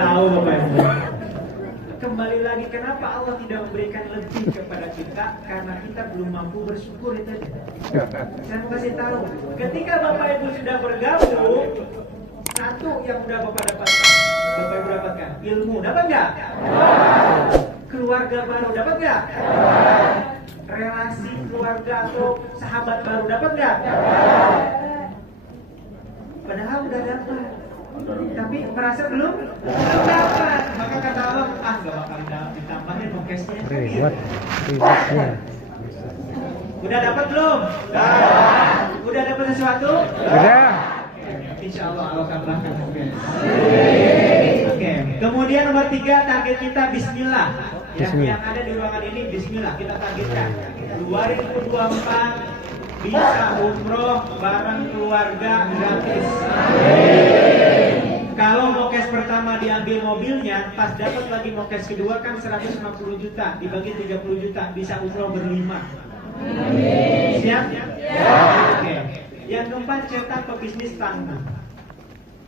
tahu Bapak Ibu. Kembali lagi, kenapa Allah tidak memberikan lebih kepada kita? Karena kita belum mampu bersyukur, itu aja. Saya mau kasih tahu, ketika Bapak Ibu sudah bergabung, satu yang sudah Bapak Ibu dapatkan ilmu, dapat nggak? Keluarga baru, dapat nggak? Relasi keluarga atau sahabat baru, dapat nggak? Padahal udah dapat, tapi merasa belum dapat. Maka kata Allah, nggak bakal ditambahin mokesnya. Rewardnya. Udah dapat belum? Udah dapat sesuatu? Udah. Insya Allah Allah tambahkan mokes. Oke. Kemudian nomor 3, target kita Bismillah. Yang ada di ruangan ini Bismillah kita targetkan. 2024 bisa umroh bareng keluarga gratis. Kalau mokes pertama diambil mobilnya, pas dapat lagi mokes kedua kan 150 juta dibagi 30 juta, bisa umroh berlima. Siap? Oke. Yang keempat, cetak pebisnis tangguh.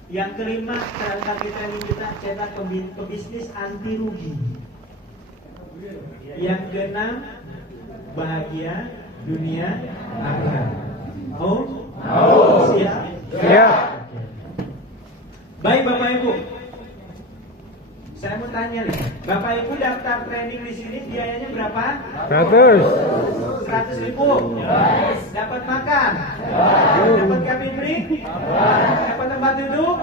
Yang kelima, target training kita cetak pebisnis anti rugi. Yang keenam, bahagia dunia akhirat. Siap? Siap. Baik Bapak Ibu, saya mau tanya nih, Bapak Ibu daftar training di sini biayanya berapa? 100 ribu. Dapat makan, dapat cabin break, dapat tempat duduk,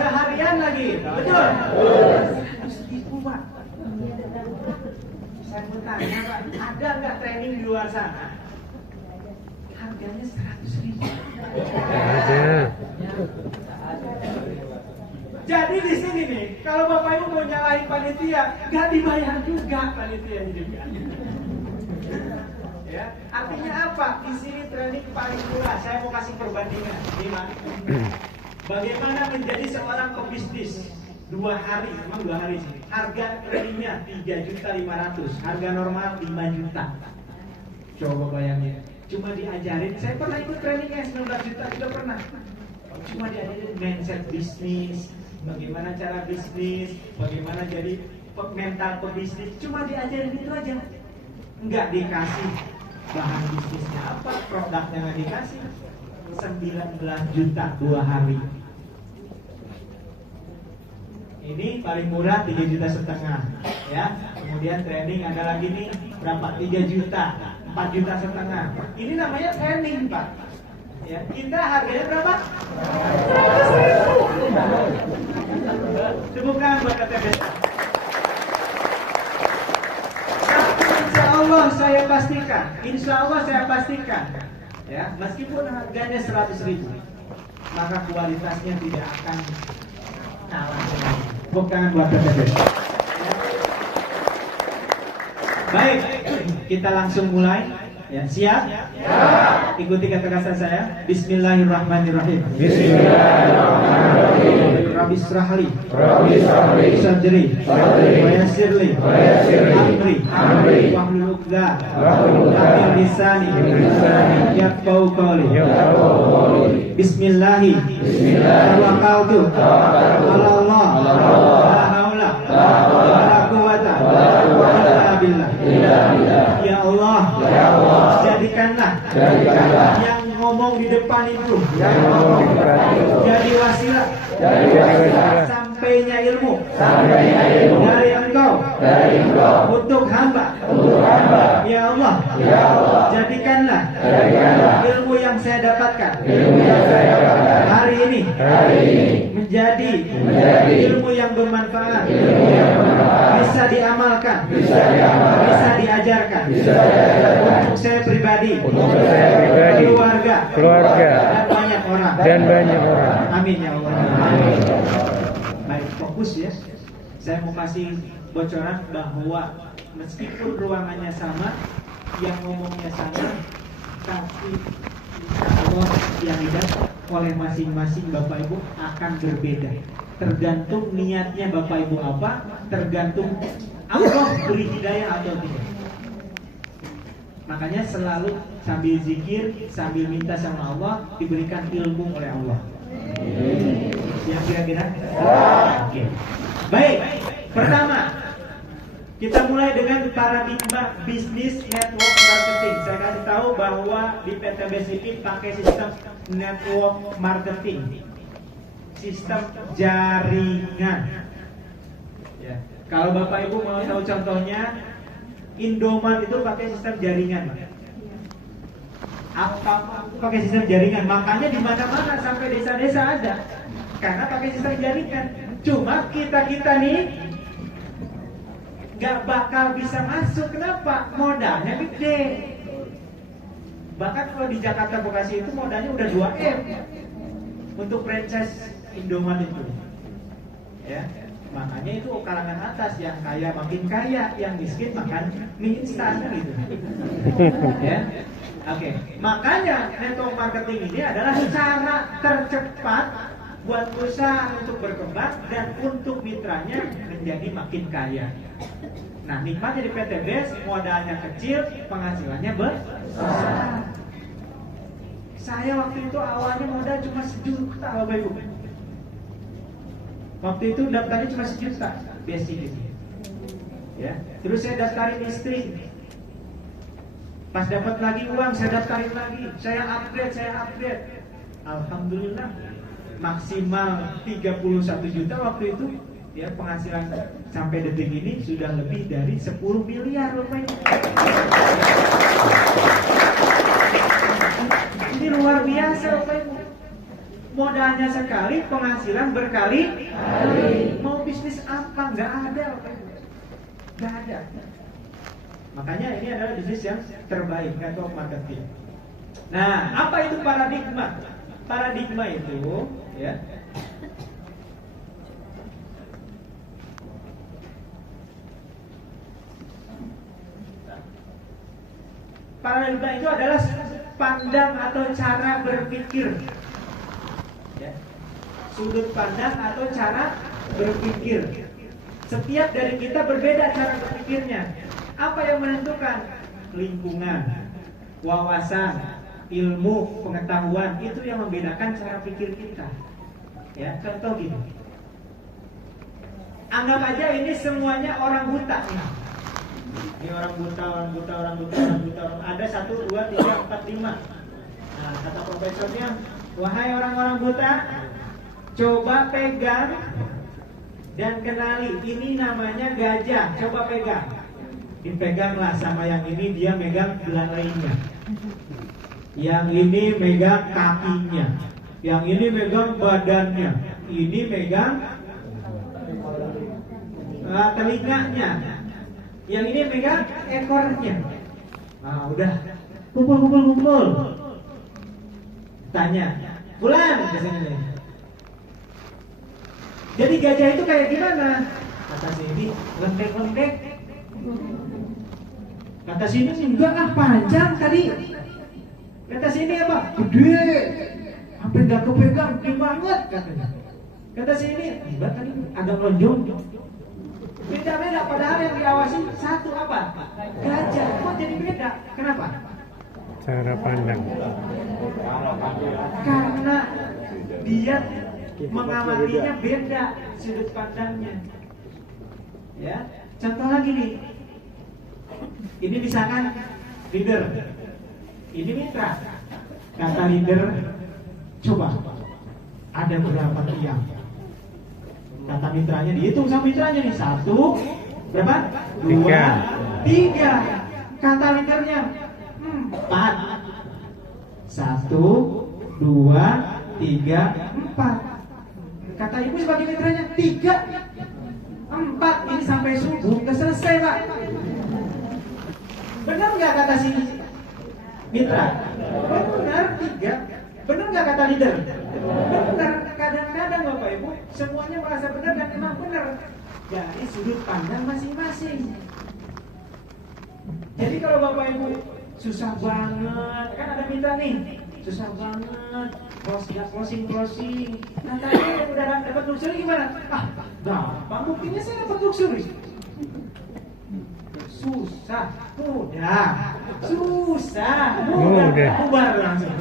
seharian lagi, betul? 100 ribu Pak. Saya mau tanya Pak, ada nggak training di luar sana? Harganya 100 ribu. Ada. Jadi di sini nih, kalau Bapak Ibu mau nyalahin panitia, nggak dibayar juga panitia juga. Ya, artinya apa? Di sini training paling murah. Saya mau kasih perbandingan. Bagaimana menjadi seorang pebisnis 2 hari, memang 2 hari sih. Harga trainingnya 3.500.000, harga normal 5 juta. Coba bayangin. Cuma diajarin, saya pernah ikut trainingnya 19 juta juga pernah. Cuma diajarin mindset bisnis, bagaimana cara bisnis, bagaimana jadi mental pebisnis. Cuma diajarin itu aja. Enggak dikasih bahan bisnisnya apa, produknya nggak dikasih. 19 juta 2 hari. Ini paling murah 3,5 juta ya. Kemudian training ada lagi nih berapa? 3 juta, 4,5 juta. Ini namanya training Pak. Ya, kita harganya berapa? 100.000. Temukan buat KTP. Insya Allah saya pastikan, ya, meskipun harganya 100.000, maka kualitasnya tidak akan kalah. Bukan buat KTP. Baik, kita langsung mulai. Ya, siap? Ikuti kata-kata saya. Bismillahirrahmanirrahim. Bismillahirrahmanirrahim. Rabbi shrahli sadri wa yassirli amri wahlul 'uqdatam min lisani yafqahu qawli. Bismillahi tawakkaltu 'ala Allah la haula wala quwwata illa billah. Ya Allah, jadikanlah yang ngomong di depan itu jadi wasilah sampainya ilmu dari Engkau untuk hamba. Ya Allah, jadikanlah ilmu yang saya dapatkan hari ini menjadi ilmu yang bermanfaat, bisa diamalkan, bisa diajarkan untuk saya pribadi, keluarga, dan banyak orang. Amin ya Allah. Baik, fokus ya. Saya mau kasih bocoran bahwa meskipun ruangannya sama, yang ngomongnya sama, tapi Allah yang didapat oleh masing-masing Bapak Ibu akan berbeda. Tergantung niatnya Bapak Ibu apa, tergantung Allah beri hidayah atau tidak. Makanya selalu sambil zikir, sambil minta sama Allah, diberikan ilmu oleh Allah. Siap kira-kira? Oke. Baik, pertama kita mulai dengan paradigma bisnis network marketing. Saya kasih tahu bahwa di PTBS ini pakai sistem network marketing, sistem jaringan. Ya. Kalau Bapak Ibu mau tahu contohnya, Indomaret itu pakai sistem jaringan. Apa pakai sistem jaringan? Makanya di mana-mana sampai desa-desa ada, karena pakai sistem jaringan. Cuma kita nih gak bakal bisa masuk. Kenapa? Modalnya gede. Bahkan kalau di Jakarta Bekasi itu modalnya udah 2M untuk franchise Indomaret itu. Ya, makanya itu kalangan atas, yang kaya makin kaya, yang miskin makan mie instan gitu. Ya, oke. Makanya network marketing ini adalah cara tercepat buat perusahaan untuk berkembang dan untuk mitranya menjadi makin kaya. Nah, nikmatnya di PTBS, modalnya kecil, penghasilannya besar. Saya waktu itu awalnya modal cuma 1 juta, Bapak Ibu. Waktu itu daftarnya cuma 1 juta, basic gitu. Ya, terus saya daftarin istri. Pas dapat lagi uang, saya daftarin lagi, saya upgrade. Alhamdulillah, maksimal 31 juta waktu itu. Ya, penghasilan sampai detik ini sudah lebih dari 10 miliar Bapak Ibu. Ini luar biasa Bapak Ibu. Modalnya sekali, penghasilan berkali. Mau bisnis apa? Nggak ada Bapak Ibu. Nggak ada. Makanya ini adalah bisnis yang terbaik, network marketing. Nah, apa itu paradigma? Paradigma itu, ya, paradigma itu adalah pandang atau cara berpikir, ya. Sudut pandang atau cara berpikir. Setiap dari kita berbeda cara berpikirnya. Apa yang menentukan? Lingkungan, wawasan, ilmu, pengetahuan, itu yang membedakan cara pikir kita. Ya, contoh gini. Anggap aja ini semuanya orang buta nih. Ini orang buta. Ada 1, 2, 3, 4, 5. Nah, kata profesornya, wahai orang-orang buta, coba pegang dan kenali, ini namanya gajah. Coba pegang. Dipeganglah sama yang ini, dia megang belalainya. Yang ini megang kakinya. Yang ini megang badannya. Ini megang telinganya. Yang ini megang ekornya. Nah, udah kumpul. Tanya, Bulan, biasanya nih. Jadi gajah itu kayak gimana? Kata sini lembek. Kata sini enggak panjang tadi. Kata sini apa? Gede. Hampir enggak kepegang, gede banget katanya. Kata sini enggak tadi agak lonjong. Beda-beda, padahal yang diawasi satu apa? Gajah. Kok jadi beda? Kenapa? Cara pandang. Karena dia mengamatinya beda sudut pandangnya. Ya, contoh lagi nih. Ini misalkan leader, ini mitra. Kata leader, coba ada berapa tiang? Kata mitranya, dihitung sama mitranya nih, 1, berapa? 2, 3. Kata leadernya, 4. 1, 2, 3, 4. Kata ibu sebagai mitranya, 3, 4. Ini sampai subuh nggak selesai Pak. Benar nggak kata si mitra? Benar, 3. Benar nggak kata leader? Benar. Kadang-kadang Bapak Ibu semuanya merasa benar dan memang benar dari sudut pandang masing-masing. Jadi kalau Bapak Ibu susah banget, kan ada mitra nih, susah banget, closing. Nah tadi yang udah dapat luxury gimana? Gampang, buktinya saya dapat luxury. Susah, mudah. Bubar langsung.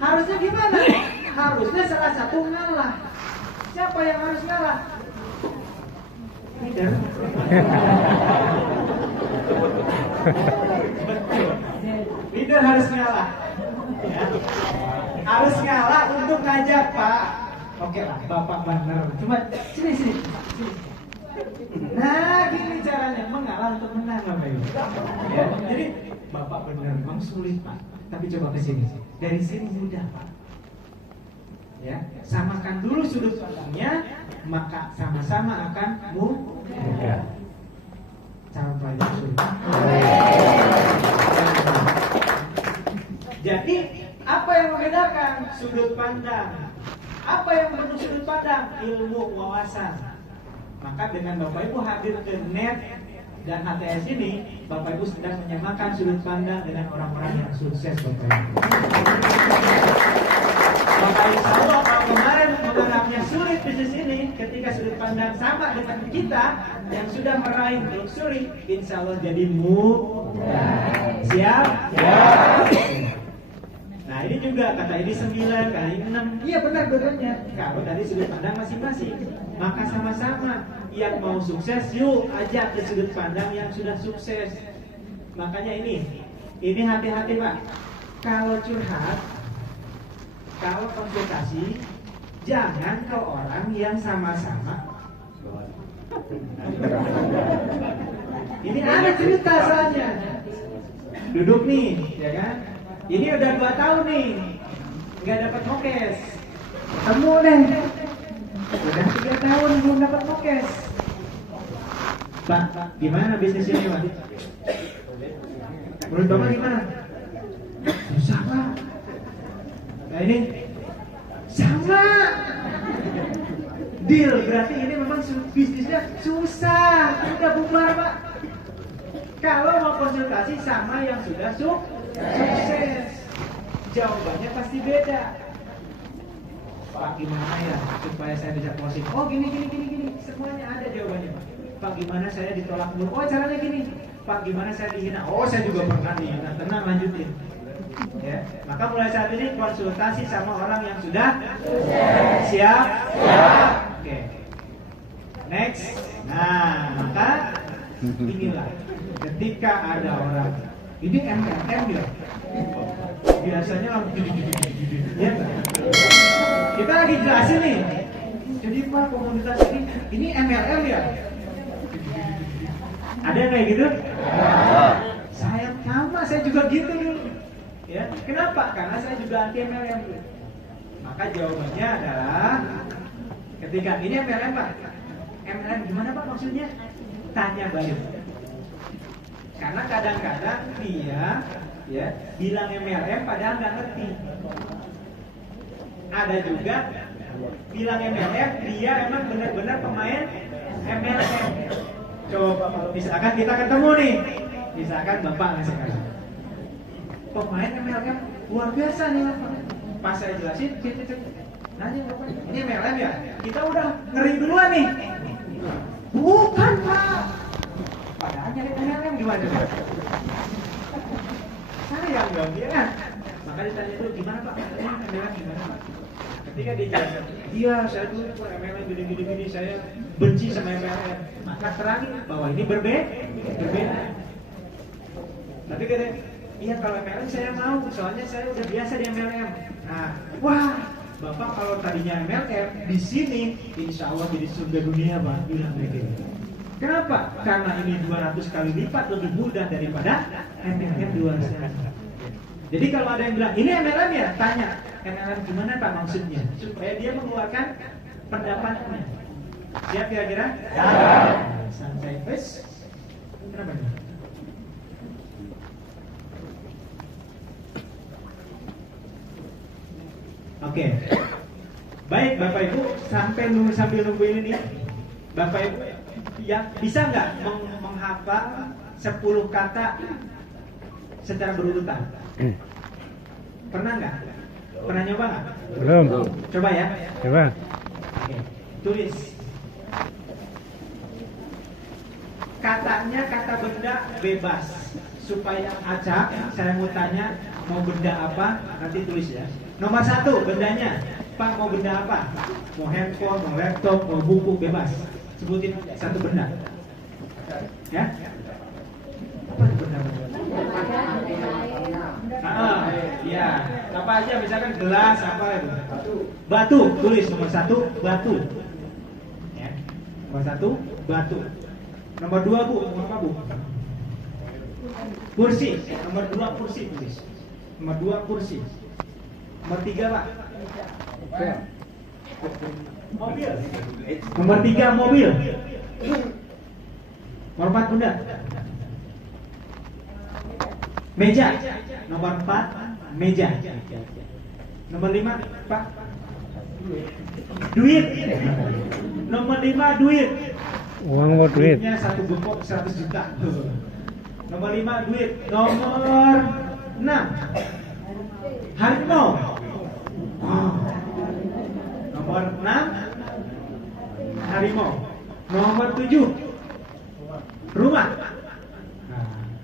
Harusnya gimana? Harusnya salah satu ngalah. Siapa yang harus ngalah? Leader. Betul. Leader harus ngalah. Ya. Harus ngalah untuk ngajak, Pak. Oke lah, Bapak benar. Cuma sini. Nah, gini caranya mengalah untuk menang, Bapak Ibu. Ya, jadi Bapak benar, memang sulit, Pak. Tapi coba ke sini. Dari sini mudah, Pak. Ya, samakan dulu sudut pandangnya, maka sama-sama akan mudah. Cara pelajaran sulit. Jadi, apa yang membedakan sudut pandang? Apa yang bentuk sudut pandang? Ilmu wawasan. Maka dengan Bapak Ibu hadir ke net dan HTS ini, Bapak Ibu sedang menyamakan sudut pandang dengan orang-orang yang sukses, Bapak Ibu. Maka insya Allah kalau kemarin menganggapnya sulit bisnis ini, ketika sudut pandang sama dengan kita yang sudah meraih luxury, insya Allah jadi mudah. Siap? Siap. Nah ini juga kata ini 9 kali 6. Iya benar dua-duanya. Kalau tadi sudut pandang masing-masing, maka sama-sama yang mau sukses yuk ajak ke sudut pandang yang sudah sukses. Makanya ini hati-hati Pak. Kalau curhat, kalau konsultasi, jangan ke orang yang sama-sama. Ini ada cerita soalnya. Duduk nih, ya kan? Ini udah 2 tahun nih, nggak dapat mokes. Ketemu deh, udah 3 tahun belum dapat mokes. Pak, gimana bisnis ini, Pak? Menurut Bapak gimana? Susah, Pak. Nah ini sama. Deal, berarti ini memang bisnisnya susah. Udah bubar, Pak. Kalau mau konsultasi sama yang sudah sukses, jawabannya pasti beda. Pak gimana ya supaya saya bisa closing? Oh gini, semuanya ada jawabannya. Pak gimana saya ditolak mulu? Oh caranya gini. Pak gimana saya dihina? Oh saya juga pernah dihina. Tenang lanjutin. Ya, maka mulai saat ini konsultasi sama orang yang sudah siap. Oke. Next. Nah maka inilah ketika ada orang ini MLM ya. Biasanya langsung ya. Kita lagi jelasin nih. Jadi Pak komunitas ini MLM ya. Ada yang kayak gitu? Saya juga gitu dulu. Ya, kenapa? Karena saya juga anti MLM. Maka jawabannya adalah ketika ini MLM Pak. MLM gimana Pak maksudnya? Tanya balik. Karena kadang-kadang dia ya bilang MLM padahal nggak ngerti. Ada juga bilang MLM dia emang benar-benar pemain MLM. Coba kalau misalkan kita ketemu nih, misalkan Bapak sekarang pemain MLM luar biasa nih Bapak. Pas saya jelasin, nanya Bapak, ini MLM ya? Kita udah ngeri duluan nih. Bukan Pak. Padahal nyari MLM gimana? Saya yang bilang dia kan. Maka ditanya dulu gimana Pak? MLM gimana Pak? Ketika dia jelasin, iya saya dulu Pak MLM gini saya benci sama MLM. Maka terangin bahwa ini berbeda. Tapi katanya, iya kalau MLM saya mau, soalnya saya udah biasa di MLM. Nah, wah, Bapak kalau tadinya MLM di sini, insya Allah jadi surga dunia Pak, bilang begitu. Kenapa? Karena ini 200 kali lipat lebih mudah daripada MLM di luar sana. Jadi kalau ada yang bilang, ini MLM ya? Tanya, MLM gimana Pak maksudnya? Supaya dia mengeluarkan pendapatnya. Siap kira-kira? Ya. Santai, wes. Kenapa nih? Oke. Baik Bapak Ibu, sambil nunggu ini nih. Bapak Ibu ya bisa nggak menghafal 10 kata secara berurutan? Pernah nggak? Pernah nyoba nggak? Belum. Coba ya. Coba. Oke. Tulis. Katanya kata benda bebas. Supaya acak, saya mau tanya mau benda apa, nanti tulis ya. Nomor 1 bendanya Pak mau benda apa? Mau handphone, mau laptop, mau buku, bebas. Sebutin satu benda. Ya? Apa benda? Ya. Apa aja misalkan gelas apa itu? Batu. Tulis nomor 1 batu. Ya. Nomor 1 batu. Nomor 2 Bu, nomor apa Bu? Kursi. Nomor 2 kursi tulis. Nomor 2 kursi. Nomor 3 Pak. Mobil. Nomor 3 mobil. Nomor 4 bunda. Meja. Nomor 4 meja. Nomor 5 Pak. Duit. Nomor 5 duit. Uang mau duit. Duitnya 1 gepok 100 juta. Nomor 5 duit. Nomor 6 harimau. Nomor 6 harimau. Nomor 7 rumah.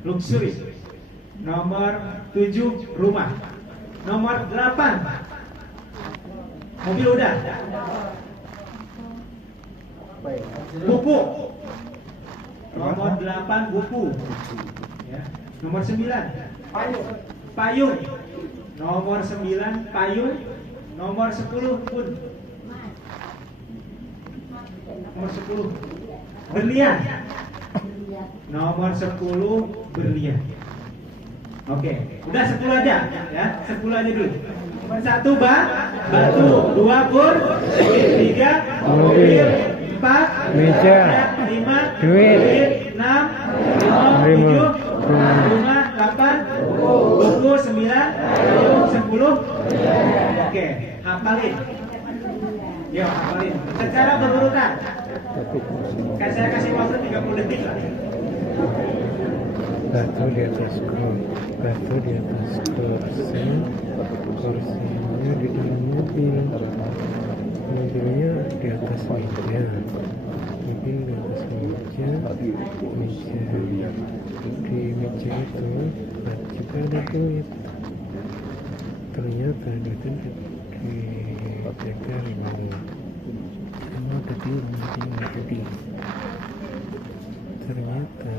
Luxury. Nomor 7 rumah. Nomor 8 mobil udah. Buku. Nomor 8 buku. Ya. Nomor 9 payung. Nomor 9 payung. Nomor 10 pun. Nomor 10 berlian. Nomor 10 berlian. Oke, udah 10 aja ya. 10 aja dulu. Nomor 1 batu, 2 tiga mobil, 4 meja, 5 duit, 6 harimau, 7 rumah, 8 buku, 9 10. Oke, hafalin. Yuk, hafalin. Secara berurutan. Kan saya kasih waktu 30 detik lah. Batu di atas batu di atas kursi, kursinya di dalam mobil, mobilnya di atas meja, mobil di atas meja, meja di meja itu juga ada duit. Ternyata duitnya dijaga harimau. Harimau tadi nggak jadi. Ternyata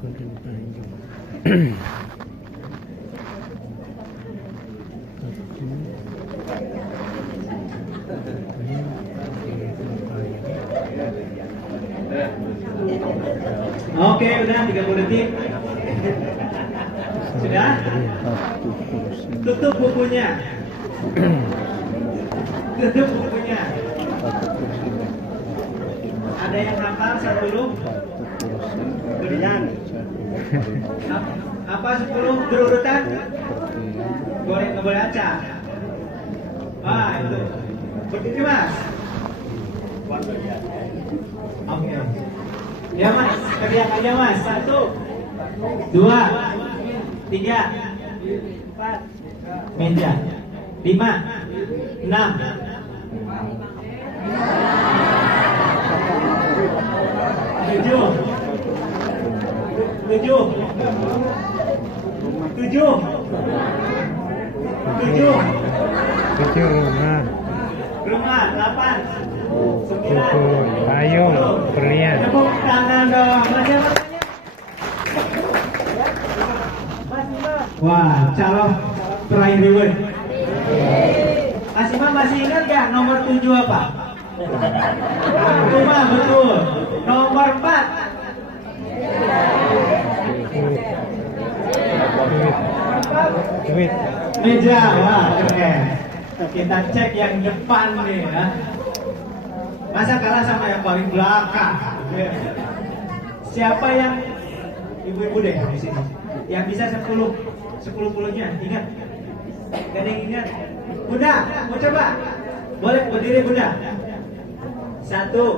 konten panjang. Oke, udah 30 detik. Sudah? Tutup bukunya. Tutup bukunya. Ada yang hafal 10? Berian. Apa 10 berurutan? Boleh baca. Itu. Berdiri Mas. Oke. Ya Mas, teriak aja Mas. 1 2 3 4 meja 5 6 7 rumah 8 buku 9 payung berlian. tepuk tangan dong. Wah, calon terakhir dulu. Mas Imam masih ingat gak nomor 7 apa? Rumah, betul. Nomor 4 Duit. meja. Wah, keren. Kita cek yang depan nih ya. Masa kalah sama yang paling belakang? Siapa yang ibu-ibu deh di sini yang bisa 10-10-nya? Ingat? Gak ada yang ingat? Bunda, mau coba? Boleh berdiri Bunda. 1 2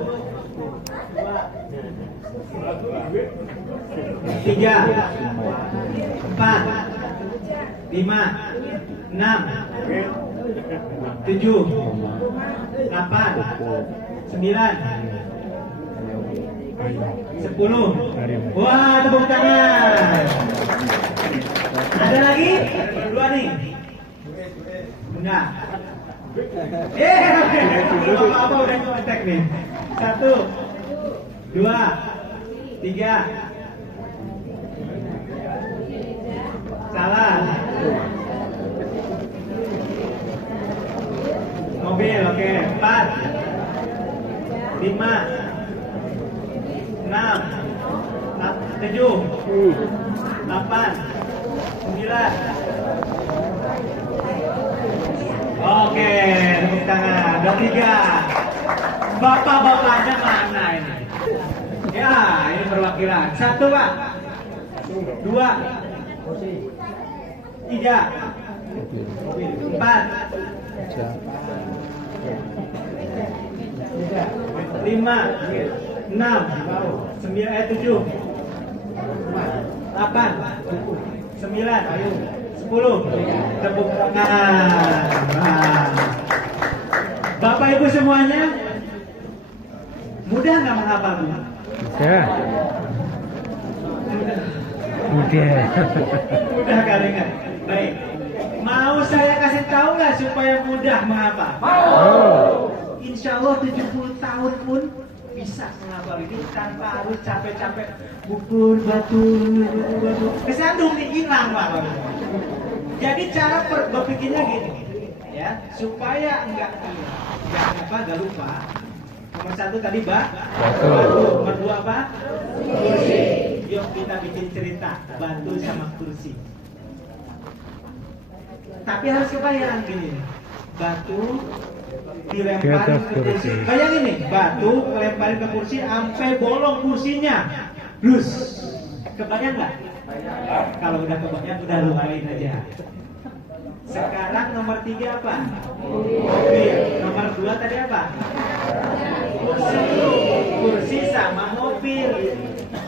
3 4 5 6 7 8 9 10. Harimau. Wah, tepuk tangan. Ada lagi? Dua nih. Enggak. Belum apa udah kontak nih. 1, 2, 3. Salah. Mobil, oke. 4, 5, 6, 7, 8, 9. Oke, tepuk tangan. 23. Bapak-bapaknya mana ini? Ya, ini perwakilan. 1, Pak. 2, 3, 4, 5, 6, 9, 7, 8, 9, 10. Tepuk tangan. Nah. Bapak Ibu semuanya, mudah nggak menghafal Bu? Mudah. Mudah. Mudah kali nggak? Baik. Mau saya kasih tahu nggak supaya mudah menghafal? Oh. Insya Allah 70 tahun pun bisa menghafal ini tanpa harus capek-capek bukul batu. Kesandung nih hilang Pak. Jadi cara berpikirnya gini, ya, supaya enggak lupa. Nomor 1 tadi batu. Nomor 2 apa? Kursi. Yuk kita bikin cerita batu sama kursi. Tapi harus kebayang gini, batu dilemparin ke kursi. Bayangin nih, batu lemparin ke kursi sampai bolong kursinya. Lus. Kebayang nggak? Kalau udah kebayang udah lupain aja. Sekarang nomor 3 apa? Mobil. Nomor 2 tadi apa? Kursi. Kursi sama mobil.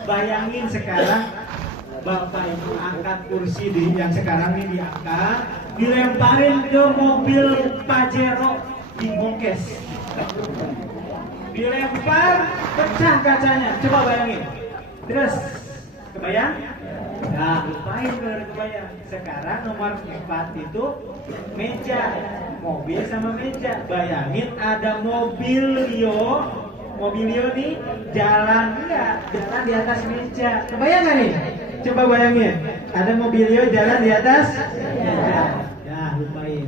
Bayangin sekarang Bapak Ibu angkat kursi yang sekarang ini diangkat, dilemparin ke mobil Pajero di Bongkes. Dilempar, pecah kacanya. Coba bayangin. Terus, kebayang? Nah, lupain kalau kebayang. Sekarang nomor 4 itu meja. Mobil sama meja. Bayangin ada mobilio nih jalan enggak? Jalan di atas meja. Kebayang nggak nih? Coba bayangin. Ada mobilio jalan di atas meja. Nah, lupain.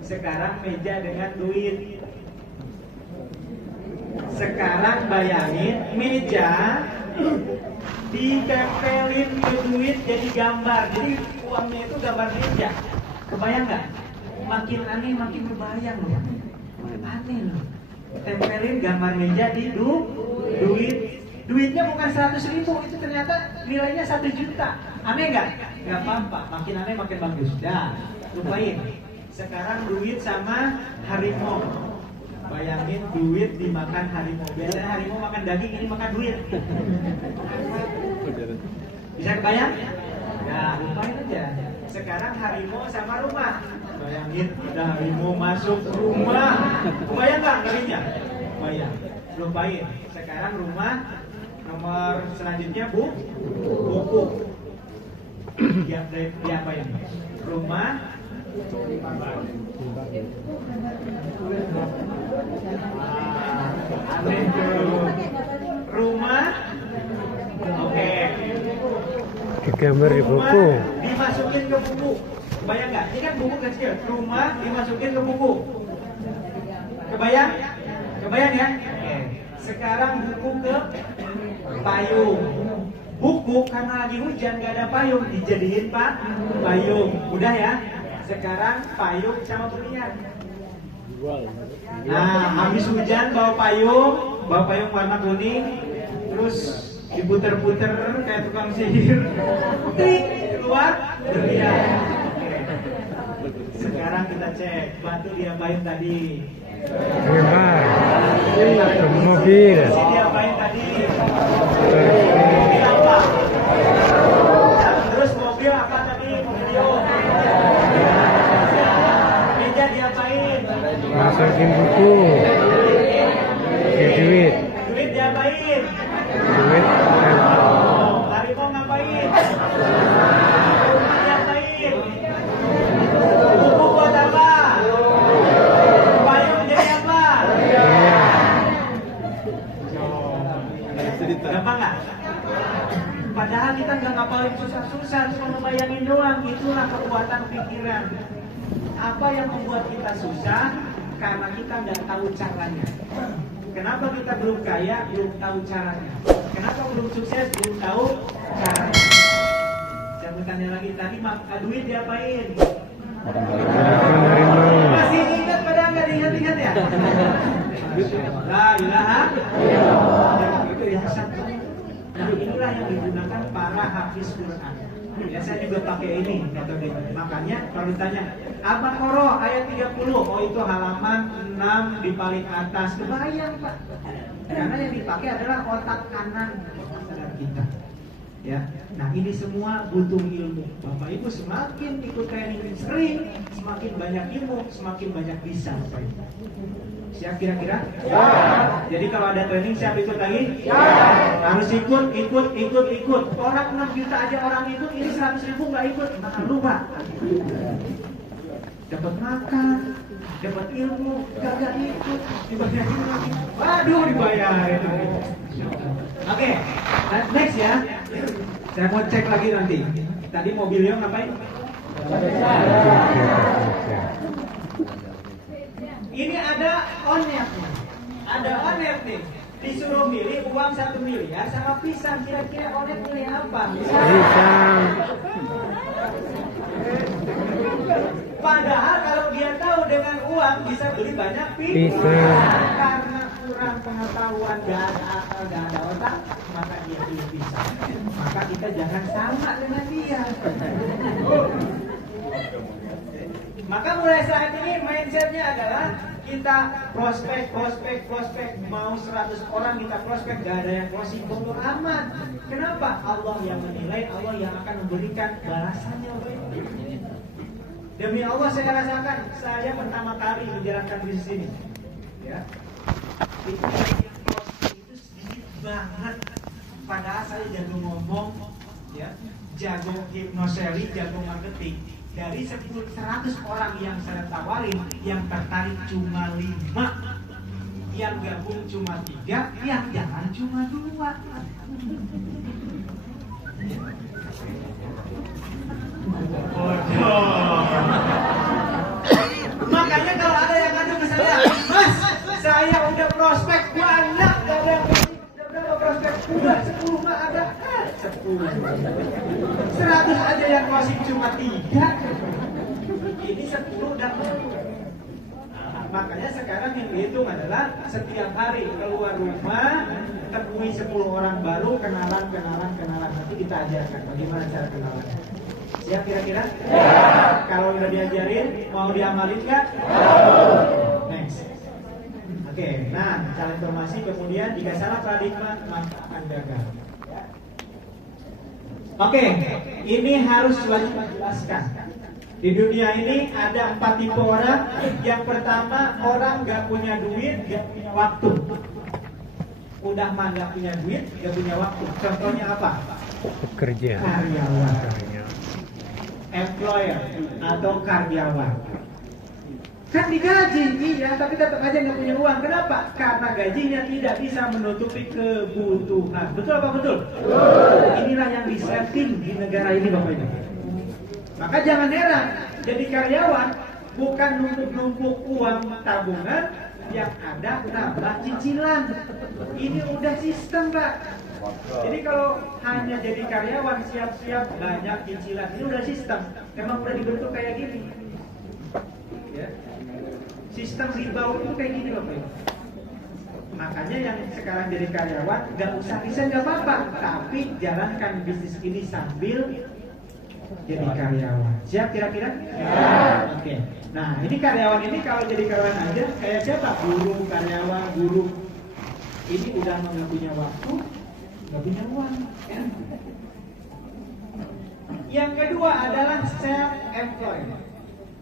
Sekarang meja dengan duit. Sekarang bayangin meja ditempelin ke duit jadi gambar. Jadi uangnya itu gambar meja. Kebayang nggak? Makin aneh makin kebayang loh. Aneh loh. Tempelin gambar meja di duit. Duitnya bukan 100.000, itu ternyata nilainya 1 juta. Aneh nggak? Nggak apa-apa. Makin aneh makin bagus. Dah, lupain. Sekarang duit sama harimau. Bayangin duit dimakan harimau. Biasanya harimau makan daging, ini makan duit. Bisa kebayang? Nah, lupain aja. Sekarang harimau sama rumah. Bayangin ada harimau masuk rumah. Kebayang nggak ngerinya? Bayang. Lupain. Sekarang rumah. Nomor selanjutnya buku. Diapain? Rumah. Rumah. Oke. Digambar di buku. Dimasukin ke buku. Kebayang nggak? Ini kan buku kecil. Rumah dimasukin ke buku. Kebayang? Kebayang ya? Oke. Sekarang buku ke payung. Buku karena lagi hujan nggak ada payung, dijadiin payung. Udah ya? Sekarang payung sama berlian. Nah, habis hujan bawa payung warna kuning, terus diputer-puter kayak tukang sihir, trik keluar berlian. Sekarang kita cek batu diapain tadi? Mobil. Diapain tadi? Mobil apa? Terus mobil apa tadi? Mobil. Meja diapain? Masukin buku. Duit. Duit diapain? Duit pikiran. Apa yang membuat kita susah? Karena kita nggak tahu caranya. Kenapa kita belum kaya? Belum tahu caranya. Kenapa belum sukses? Belum tahu caranya. Saya bertanya lagi, tadi duit diapain? Masih ingat pada nggak diingat-ingat ya? La ilaha illallah. Itu yang satu. Nah, inilah yang digunakan para hafiz Quran. Ya, saya juga pakai ini metode. Makanya kalau ditanya Al-Baqarah ayat 30, oh itu halaman 6 di paling atas. Kebayang Pak. Karena yang dipakai adalah otak kanan sadar kita. Ya. Nah, ini semua butuh ilmu. Bapak Ibu semakin ikut training sering, semakin banyak ilmu, semakin banyak bisa Bapak Ibu. Siap kira-kira? Ya. Jadi kalau ada training siap ikut lagi? Ya. Harus ikut. Orang 6 juta aja orang ikut, ini 100.000 nggak ikut, malu Pak. Dapat makan, dapat ilmu, gak ikut, dibayarin lagi. Waduh, dibayarin lagi. Oke, next ya. Saya mau cek lagi nanti. Tadi mobilnya ngapain? Ini ada onet nih. Ada onet nih. Disuruh milih uang 1 miliar sama pisang. Kira-kira onet milih apa? Pisang. Padahal kalau dia tahu dengan uang bisa beli banyak pisang. Karena kurang pengetahuan, gak ada akal, gak ada otak, maka dia pilih pisang. Maka kita jangan sama dengan dia. Maka mulai saat ini mindsetnya adalah kita prospek. Mau 100 orang kita prospek, gak ada yang closing, bodo amat. Kenapa? Allah yang menilai, Allah yang akan memberikan balasannya. Demi Allah saya rasakan, saya pertama kali menjalankan bisnis ini. Ya. Itu sedikit banget. Padahal saya jago ngomong, ya, jago hipnoseli, jago marketing. Dari 100 orang yang saya tawarin, yang tertarik cuma 5, yang gabung cuma 3, yang jangan cuma 2. Makanya kalau ada yang ngadu ke saya, Mas, saya udah prospek banyak, gak ada yang udah berapa prospek? Udah 10 mah ada 10. 100 aja yang closing cuma 3. Ini 10 udah perlu. Makanya sekarang yang dihitung adalah setiap hari keluar rumah temui 10 orang baru, kenalan. Nanti kita ajarkan bagaimana cara kenalan. Siap kira-kira? Ya. Kalau udah diajarin, mau diamalin nggak? Next. Oke, nah cara informasi kemudian jika salah paradigma maka akan gagal. Oke, ini harus wajib dijelaskan. Di dunia ini ada 4 tipe orang. Yang pertama, orang gak punya duit, gak punya waktu. Udah mah gak punya duit, gak punya waktu. Contohnya apa? Pekerja. Karyawan. Employer atau karyawan. Kan digaji, iya, tapi tetap aja nggak punya uang. Kenapa? Karena gajinya tidak bisa menutupi kebutuhan. Betul apa betul? Inilah yang disetting di negara ini Bapak Ibu. Maka jangan heran, jadi karyawan bukan numpuk-numpuk uang tabungan, yang ada nambah cicilan. Ini udah sistem Pak. Jadi kalau hanya jadi karyawan siap-siap banyak cicilan, ini udah sistem. Memang udah dibentuk kayak gini. Ya. Sistem riba itu kayak gini Bapak Ibu. Makanya yang sekarang jadi karyawan gak usah resign gak apa-apa, tapi jalankan bisnis ini sambil jadi karyawan. Siap kira-kira? Ya. Oke. Nah ini karyawan ini kalau jadi karyawan aja kayak siapa? Guru, karyawan, guru. Ini udah nggak punya waktu, nggak punya uang. Ya. Yang kedua adalah self-employed.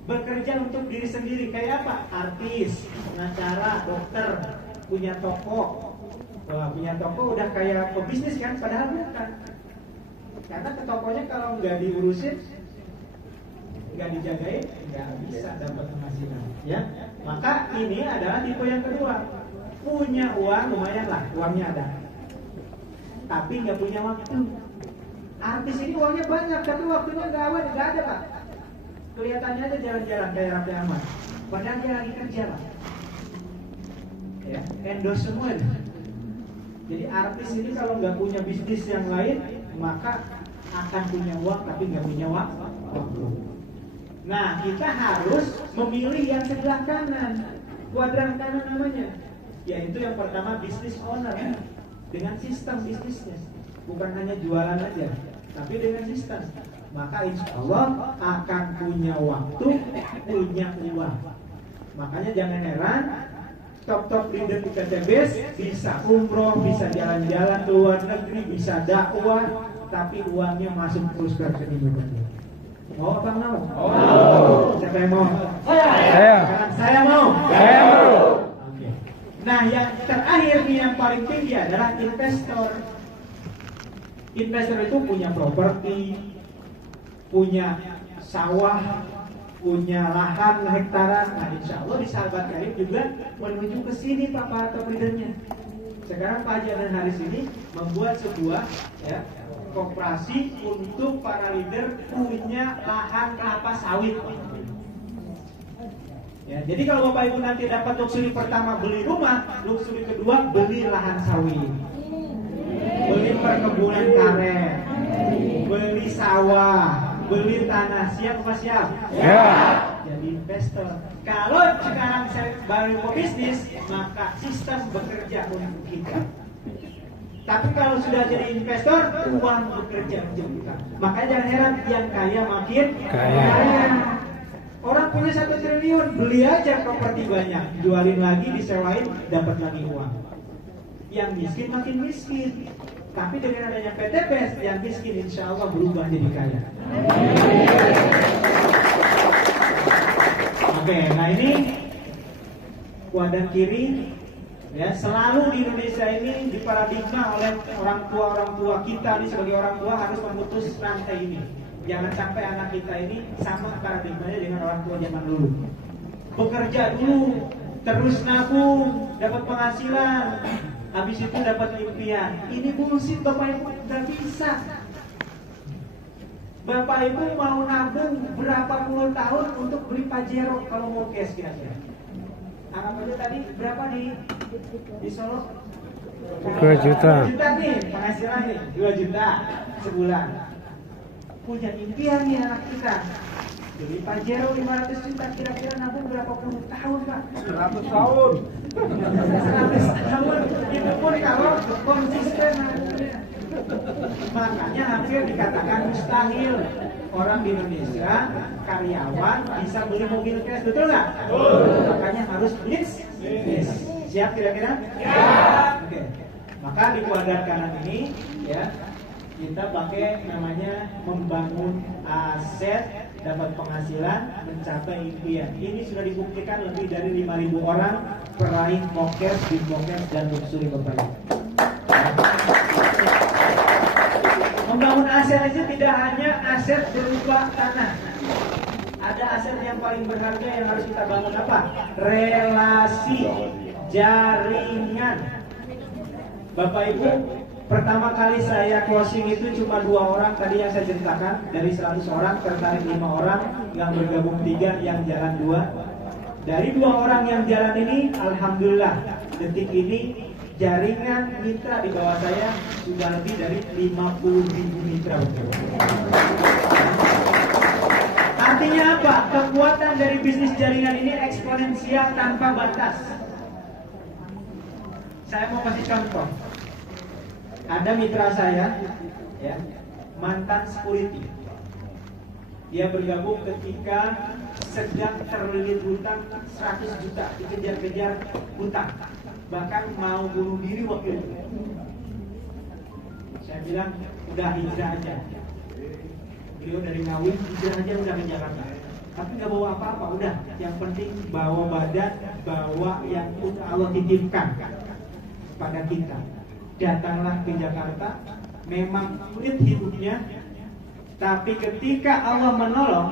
Bekerja untuk diri sendiri. Kayak apa? Artis, pengacara, dokter, punya toko. Wah, punya toko udah kayak pebisnis kan? Padahal bukan. Karena ke tokonya kalau nggak diurusin, nggak dijagain, nggak bisa dapat penghasilan. Ya, maka ini adalah tipe yang kedua. Punya uang lumayan lah, uangnya ada, tapi nggak punya waktu. Artis ini uangnya banyak, tapi waktunya nggak ada Pak. Kelihatannya aja jalan-jalan kayak Raffi Ahmad, padahal dia lagi kerja lah. Ya, endorse semua itu. Jadi artis ini kalau nggak punya bisnis yang lain, maka akan punya uang tapi nggak punya waktu. Nah, kita harus memilih yang sebelah kanan, kuadran kanan namanya. Yaitu yang pertama bisnis owner, dengan sistem bisnisnya, bukan hanya jualan aja, tapi dengan sistem. Maka insya Allah akan punya waktu, punya uang. Makanya jangan heran, top leader di PTBS bisa umroh, bisa jalan-jalan ke luar negeri, bisa dakwah, tapi uangnya masuk terus ke rekening. Mau apa mau? Oh. Siapa yang mau? Saya mau. Saya mau. Oke. Nah, yang terakhir nih yang paling tinggi adalah investor. Investor itu punya properti, punya sawah, punya lahan hektaran. Nah, insya Allah di Sahabat Karib juga menuju ke sini para top leadernya. Sekarang Pak Haji Adnan Haris ini membuat sebuah koperasi untuk para leader punya lahan kelapa sawit. Ya, jadi kalau Bapak Ibu nanti dapat luxury pertama beli rumah, luxury kedua beli lahan sawit, beli perkebunan karet, beli sawah, beli tanah. Siap apa siap? Ya. Jadi investor. Kalau sekarang saya baru mau bisnis, maka sistem bekerja untuk kita. Tapi kalau sudah jadi investor, uang bekerja untuk kita. Makanya jangan heran yang kaya makin kaya. Orang punya 1 triliun, beli aja properti banyak, jualin lagi, disewain, dapat lagi uang. Yang miskin makin miskin. Tapi dengan adanya PTBS, yang miskin insya Allah berubah jadi kaya. Oke, nah ini kuadran kiri. Ya, selalu di Indonesia ini diparadigma oleh orang tua kita nih, sebagai orang tua harus memutus rantai ini. Jangan sampai anak kita ini sama paradigmanya dengan orang tua zaman dulu. Bekerja dulu, terus nabung, dapat penghasilan, habis itu dapat impian. Ini bullshit, Bapak Ibu, nggak bisa. Bapak Ibu mau nabung berapa puluh tahun untuk beli Pajero kalau mau cash kira-kira? Anggap aja tadi berapa di Solo? 2 juta. 2 juta nih penghasilan nih, 2 juta sebulan. Punya impian nih anak kita, beli Pajero 500 juta, kira-kira nabung berapa puluh tahun Pak? 100 tahun. 100 tahun, itu pun kalau konsisten nabungnya. Makanya hampir dikatakan mustahil orang di Indonesia karyawan bisa beli mobil cash, betul nggak? Makanya harus bisnis. Siap kira-kira? Ya. Oke. Maka di kuadran kanan ini ya kita pakai namanya membangun aset, dapat penghasilan, mencapai impian. Ini sudah dibuktikan lebih dari 5.000 orang peraih mokes, big mokes dan luxury Bapak. Membangun aset itu tidak hanya aset berupa tanah. Ada aset yang paling berharga yang harus kita bangun apa? Relasi, jaringan. Bapak Ibu, pertama kali saya closing itu cuma 2 orang tadi yang saya ceritakan. Dari 100 orang tertarik 5 orang, yang bergabung 3, yang jalan 2. Dari 2 orang yang jalan ini, alhamdulillah detik ini jaringan mitra di bawah saya sudah lebih dari 50.000 mitra. Artinya apa? Kekuatan dari bisnis jaringan ini eksponensial tanpa batas. Saya mau kasih contoh. Ada mitra saya, ya, mantan security. Dia bergabung ketika sedang terlilit hutang 100 juta, dikejar-kejar hutang. Bahkan mau bunuh diri waktu itu. Saya bilang udah hijrah aja. Beliau dari Ngawi, hijrah aja udah ke Jakarta. Tapi nggak bawa apa-apa, udah. Yang penting bawa badan, bawa yang Allah titipkan pada kita. Datanglah ke Jakarta. Memang sulit hidupnya, tapi ketika Allah menolong,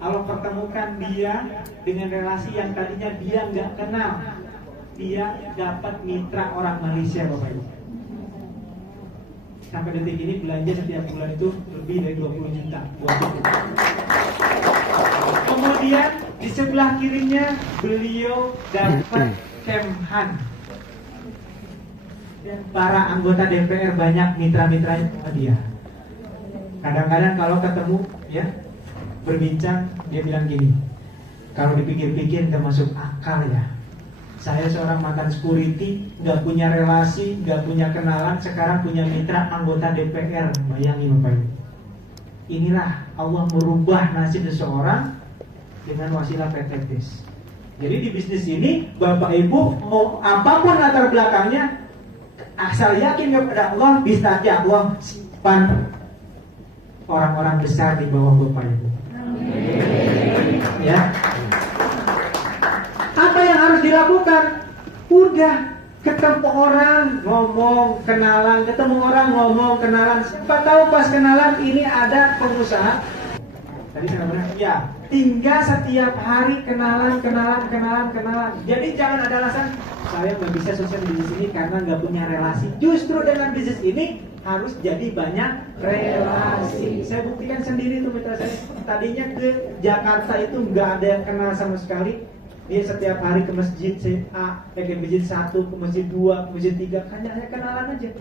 Allah pertemukan dia dengan relasi yang tadinya dia nggak kenal. Dia dapat mitra orang Malaysia, Bapak Ibu. Sampai detik ini belanja setiap bulan itu lebih dari 20 juta. Kemudian di sebelah kirinya beliau dapat Kemhan. Dan para anggota DPR banyak mitra-mitranya sama dia. Kadang-kadang kalau ketemu ya berbincang, dia bilang gini, kalau dipikir-pikir gak masuk akal ya. Saya seorang mantan security, gak punya relasi, gak punya kenalan, sekarang punya mitra anggota DPR. Bayangin Bapak Ibu. Inilah Allah merubah nasib seseorang dengan wasilah PTPS. Jadi di bisnis ini Bapak Ibu mau apapun latar belakangnya, asal yakin kepada Allah, bisa aja Allah simpan orang-orang besar di bawah Bapak Ibu. Ya. Apa yang harus dilakukan? Udah ketemu orang ngomong kenalan, ketemu orang ngomong kenalan. Siapa tahu pas kenalan ini ada pengusaha. Tadi saya bilang, ya, tinggal setiap hari kenalan. Jadi jangan ada alasan saya nggak bisa sukses di sini karena nggak punya relasi. Justru dengan bisnis ini harus jadi banyak relasi. Saya buktikan sendiri tuh mitra saya. Tadinya ke Jakarta itu nggak ada yang kenal sama sekali. Dia setiap hari ke masjid A, ke masjid 1, ke masjid 2, ke masjid 3, hanya kenalan aja.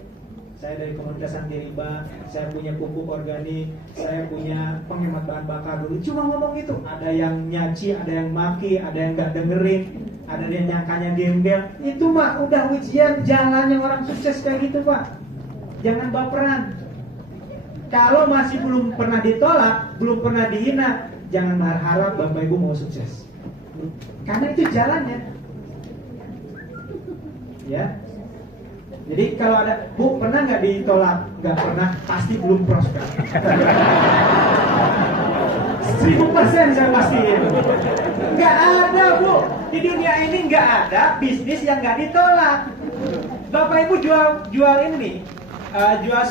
Saya dari komunitas anti riba, saya punya pupuk organik, saya punya penghemat bahan bakar dulu. Cuma ngomong itu, ada yang nyaci, ada yang maki, ada yang nggak dengerin, ada yang nyangkanya gembel. Itu mah udah ujian jalannya orang sukses kayak gitu Pak. Jangan baperan. Kalau masih belum pernah ditolak, belum pernah dihina, jangan berharap Bapak Ibu mau sukses. Karena itu jalannya. Ya. Jadi kalau ada, Bu, pernah nggak ditolak? Nggak pernah, pasti belum prospek. 1000% saya pastiin. Nggak ada, Bu. Di dunia ini nggak ada bisnis yang nggak ditolak. Bapak Ibu jual ini nih, jual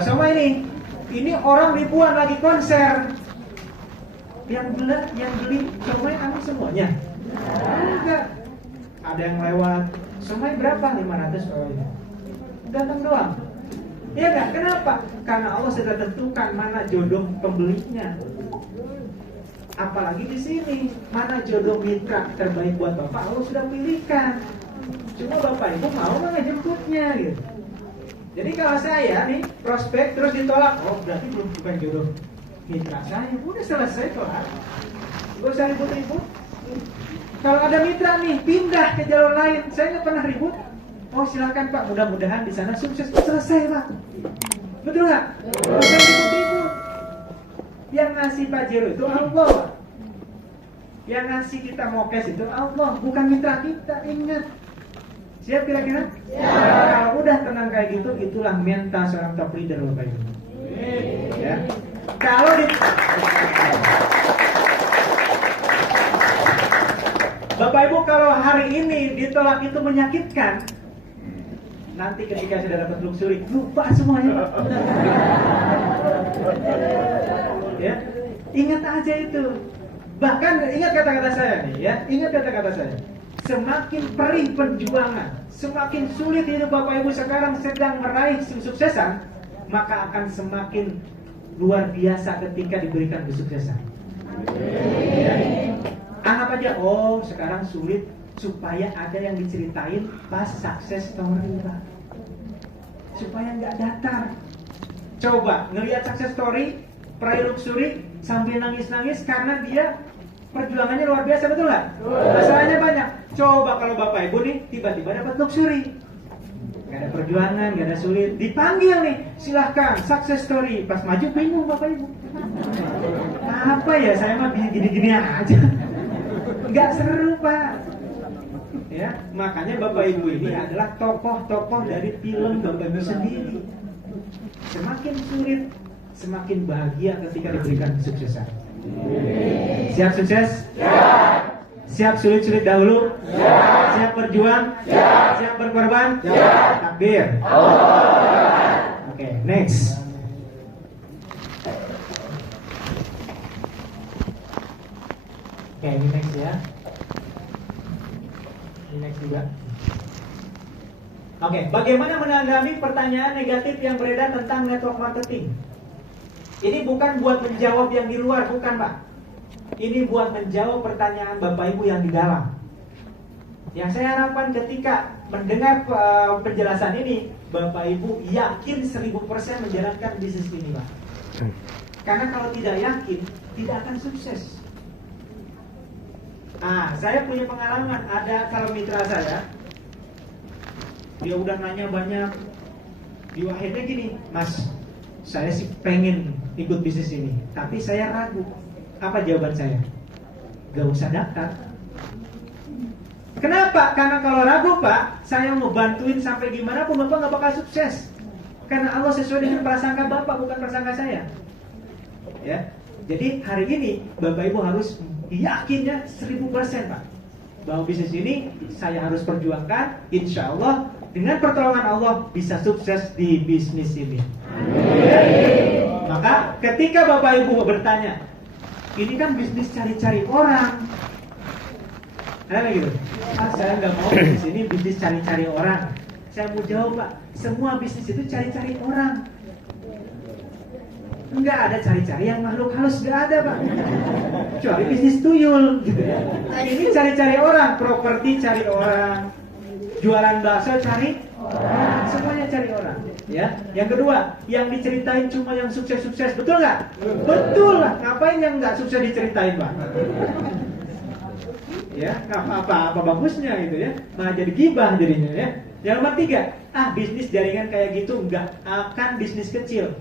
somai nih. Ini orang ribuan lagi konser. Yang beli somai anu semuanya? Enggak. Ada yang lewat. Somai berapa? 500 soalnya. Datang doang. Ya enggak? Kenapa? Karena Allah sudah tentukan mana jodoh pembelinya. Apalagi di sini, mana jodoh mitra terbaik buat Bapak, Allah sudah pilihkan. Cuma Bapak Ibu mau nggak jemputnya gitu. Jadi kalau saya nih prospek terus ditolak, oh berarti belum bukan jodoh mitra saya. Udah selesai kelar. Gak usah ribut-ribut. Kalau ada mitra nih pindah ke jalur lain, saya nggak pernah ribut. Oh silakan Pak, mudah-mudahan di sana sukses. Selesai Pak. Betul nggak? Gak usah ribut-ribut. Yang ngasih Pajero itu Allah. Yang ngasih kita mokes itu Allah, bukan mitra kita. Ingat. Siap kira-kira? Siap. Kalau udah tenang kayak gitu, itulah mental seorang top leader Bapak Ibu. Ya. Kalau di Bapak Ibu, kalau hari ini ditolak itu menyakitkan, nanti ketika sudah dapat luxury lupa semuanya. Ya, ingat aja itu. Bahkan ingat kata-kata saya nih, ya, ingat kata-kata saya. Semakin perih perjuangan, semakin sulit hidup Bapak Ibu sekarang sedang meraih kesuksesan, maka akan semakin luar biasa ketika diberikan kesuksesan. Ya. Anggap aja, oh sekarang sulit supaya ada yang diceritain pas sukses story Pak. Supaya nggak datar. Coba ngelihat sukses story, peraih luxury sambil nangis-nangis karena dia perjuangannya luar biasa, betul nggak? Masalahnya banyak. Coba kalau Bapak Ibu nih tiba-tiba dapat luxury, nggak ada perjuangan, nggak ada sulit, dipanggil nih, silahkan sukses story, pas maju bingung Bapak Ibu. Apa ya, saya mah gini-gini aja, nggak seru Pak. Ya, makanya Bapak Ibu ini adalah tokoh-tokoh dari film Bapak Ibu sendiri. Semakin sulit, semakin bahagia ketika diberikan kesuksesan. Siap sukses? Siap. Siap sulit-sulit dahulu? Siap. Siap berjuang? Siap. Siap berkorban? Siap. Takbir. Oke, next. Oke, ini next ya. Ini next juga. Oke, bagaimana menanggapi pertanyaan negatif yang beredar tentang network marketing? Ini bukan buat menjawab yang di luar, bukan Pak. Ini buat menjawab pertanyaan Bapak Ibu yang di dalam. Yang saya harapkan ketika mendengar penjelasan ini, Bapak Ibu yakin 1000% menjalankan bisnis ini, Pak. Karena kalau tidak yakin, tidak akan sukses. Saya punya pengalaman. Ada kalau mitra saya, dia udah nanya banyak. Di akhirnya gini, Mas, saya sih pengen ikut bisnis ini, tapi saya ragu. Apa jawaban saya? Gak usah daftar. Kenapa? Karena kalau ragu, Pak, saya mau bantuin sampai gimana pun Bapak gak bakal sukses. Karena Allah sesuai dengan prasangka Bapak, bukan prasangka saya. Ya, jadi hari ini Bapak Ibu harus yakinnya 1000%, Pak, bahwa bisnis ini saya harus perjuangkan. Insya Allah dengan pertolongan Allah bisa sukses di bisnis ini. Ya. Maka ketika Bapak Ibu bertanya, ini kan bisnis cari-cari orang, gitu. Saya nggak mau bisnis ini bisnis cari-cari orang. Saya mau jawab, Pak, semua bisnis itu cari-cari orang. Enggak ada cari-cari yang makhluk halus, nggak ada, Pak. Kecuali bisnis tuyul, gitu. Ini cari-cari orang, properti cari orang, jualan bakso cari orang, semuanya cari orang. Ya. Yang kedua, yang diceritain cuma yang sukses-sukses, betul nggak? Betul lah. Ngapain yang nggak sukses diceritain, Pak? Ya, apa bagusnya gitu ya? Malah jadi gibah jadinya ya. Yang nomor 3, bisnis jaringan kayak gitu nggak akan bisnis kecil.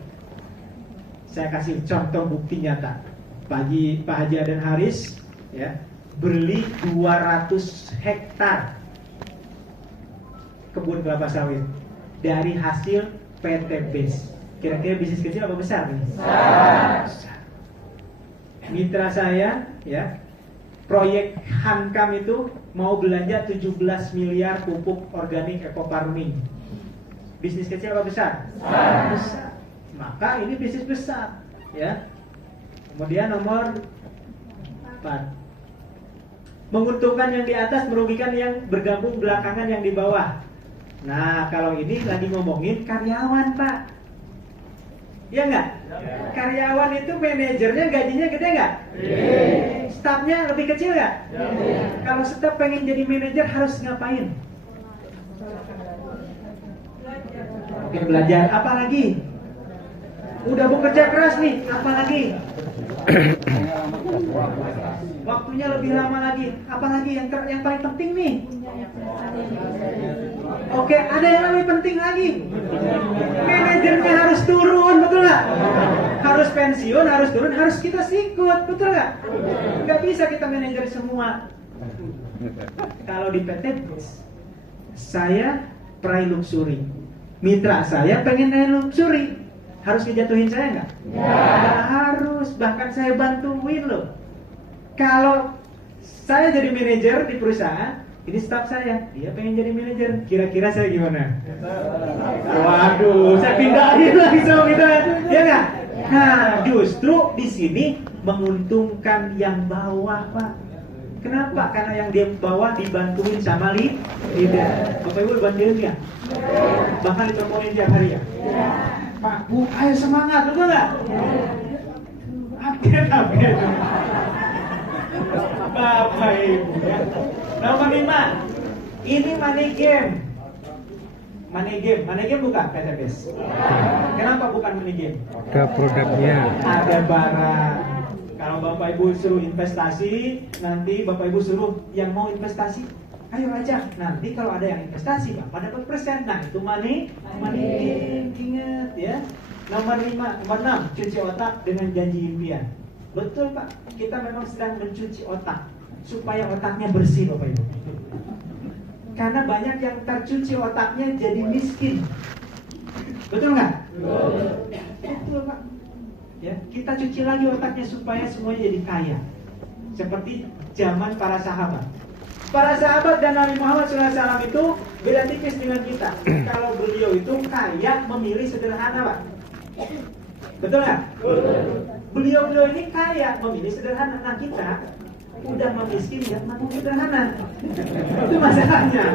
Saya kasih contoh bukti nyata. Pak Haji Aden Haris ya, beli 200 hektar kebun kelapa sawit dari hasil PT BES. Kira-kira bisnis kecil apa besar nih? Besar. Mitra saya ya, proyek Hankam itu mau belanja 17 miliar pupuk organik eco farming. Bisnis kecil apa besar? Besar. Maka ini bisnis besar ya. Kemudian nomor 4, menguntungkan yang di atas, merugikan yang bergabung belakangan yang di bawah. Nah, kalau ini lagi ngomongin karyawan, Pak. Ya enggak? Karyawan itu manajernya gajinya gede enggak? Stafnya lebih kecil enggak? Kalau staf pengen jadi manajer harus ngapain? Oke, belajar. Apa lagi? Udah bekerja keras nih, apa lagi? Waktunya lebih lama lagi. Apa lagi yang paling penting nih? Oke, ada yang lebih penting lagi. Manajernya harus turun, betul nggak? Harus pensiun, harus turun, harus kita sikut, betul nggak? Nggak bisa kita manajer semua. Kalau di PT saya prai luxury, mitra saya pengen naik luxury, harus ngejatuhin saya nggak? Nggak harus, bahkan saya bantuin loh. Kalau saya jadi manajer di perusahaan, ini staf saya, dia pengen jadi manajer, kira-kira saya gimana? Waduh, saya pindahin lagi sama kita, ya nggak? Nah, justru di sini menguntungkan yang bawah, Pak. Kenapa? Karena yang di bawah dibantuin sama leader. Bapak Ibu bantuin ya? Bahkan diteleponin tiap hari ya? Pak, Bu, ayo semangat, betul nggak? Update. Bapak Ibu ya. Nomor 5, ini money game. Money game bukan PTBS. Kenapa bukan money game? Ada produknya. Ada barang. Kalau Bapak Ibu suruh investasi, nanti Bapak Ibu suruh yang mau investasi, ayo aja. Nanti kalau ada yang investasi, Bapak dapat persen. Nah, itu money game. Ingat ya. Nomor 6, cuci otak dengan janji impian. Betul, Pak, kita memang sedang mencuci otak supaya otaknya bersih, Bapak Ibu. Karena banyak yang tercuci otaknya jadi miskin. Betul nggak? Betul, Pak. Ya, kita cuci lagi otaknya supaya semuanya jadi kaya. Seperti zaman para sahabat. Para sahabat dan Nabi Muhammad SAW itu beda tipis dengan kita. Kalau beliau itu kaya memilih sederhana, Pak. Betul nggak? Beliau ini kaya memilih sederhana. Nah, kita udah memiskin nggak mau sederhana. Itu masalahnya.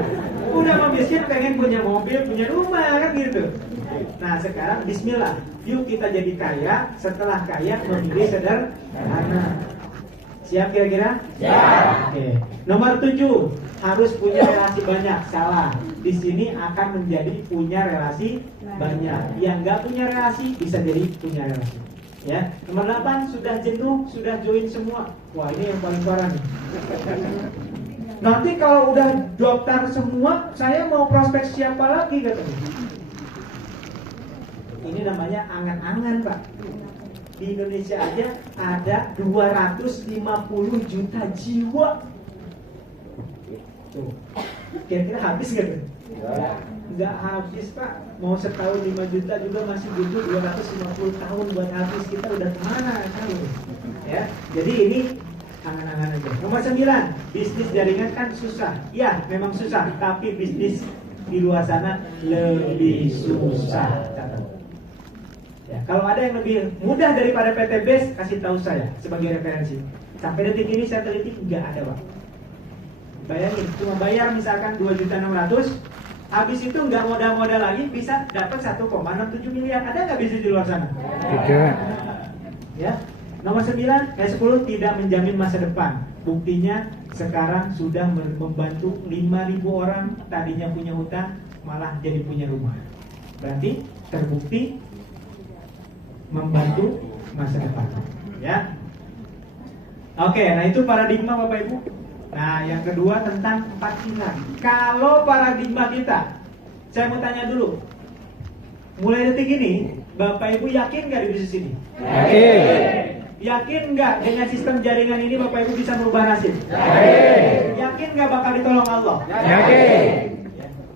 Udah memiskin pengen punya mobil, punya rumah kan gitu. Nah, sekarang bismillah, yuk kita jadi kaya. Setelah kaya memilih sederhana. Siap kira-kira? Siap. Oke. Nomor 7, harus punya relasi banyak. Salah. Di sini akan menjadi punya relasi banyak. Yang nggak punya relasi bisa jadi punya relasi. Ya. Nomor 8, sudah jenuh, sudah join semua. Wah, ini yang paling parah nih. Nanti kalau udah daftar semua, saya mau prospek siapa lagi katanya. Ini namanya angan-angan, Pak. Di Indonesia aja ada 250 juta jiwa. Tuh. Kira-kira habis gak tuh? Nggak habis, Pak. Mau setahun 5 juta juga masih butuh 250 tahun buat habis. Kita udah kemana tahu? Ya. Jadi ini angan-angan aja. Nomor 9, bisnis jaringan kan susah. Ya, memang susah. Tapi bisnis di luar sana lebih susah. Catat. Ya, kalau ada yang lebih mudah daripada PT BES, kasih tahu saya sebagai referensi. Sampai detik ini saya teliti nggak ada, Pak. Bayangin, cuma bayar misalkan 2.600.000, habis itu nggak modal-modal lagi bisa dapat 1,67 miliar. Ada nggak bisnis di luar sana? Tidak. Ya. Nomor 10 tidak menjamin masa depan. Buktinya sekarang sudah membantu 5.000 orang tadinya punya hutang malah jadi punya rumah. Berarti terbukti membantu masa depan, ya. Oke, nah itu paradigma Bapak Ibu. Nah, yang kedua tentang 4 pilar. Kalau paradigma kita, saya mau tanya dulu. Mulai detik ini, Bapak Ibu yakin nggak di bisnis ini? Yakin. Yakin nggak dengan sistem jaringan ini Bapak Ibu bisa merubah nasib? Yakin. Yakin nggak bakal ditolong Allah? Yakin.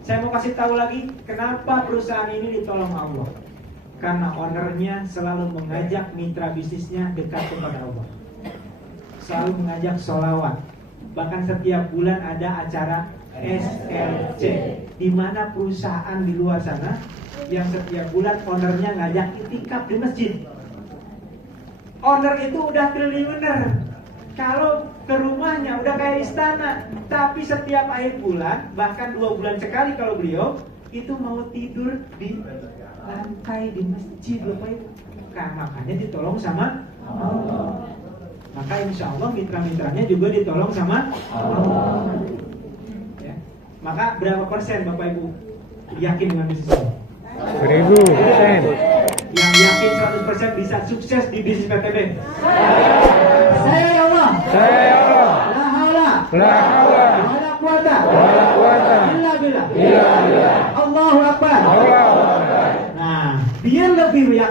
Saya mau kasih tahu lagi kenapa perusahaan ini ditolong Allah. Karena ownernya selalu mengajak mitra bisnisnya dekat kepada Allah. Selalu mengajak sholawat. Bahkan setiap bulan ada acara SLC, di mana perusahaan di luar sana yang setiap bulan ownernya ngajak itikaf di masjid. Owner itu udah triliuner. Kalau ke rumahnya udah kayak istana, tapi setiap akhir bulan, bahkan 2 bulan sekali kalau beliau itu mau tidur di lantai di masjid, Bapak Ibu. Makanya ditolong sama Allah. Maka insya Allah mitra-mitranya juga ditolong sama Allah. Ya. Maka berapa persen Bapak Ibu yakin dengan bisnis ini? 1000%. Yang yakin 100% bisa sukses di bisnis PTB? Saya ya Allah. Saya ya Allah. La haula La haula. wala quwata Wala quwata. illa billah. Illa billah. Allahu akbar. Allahu Akbar. Nah, biar lebih yakin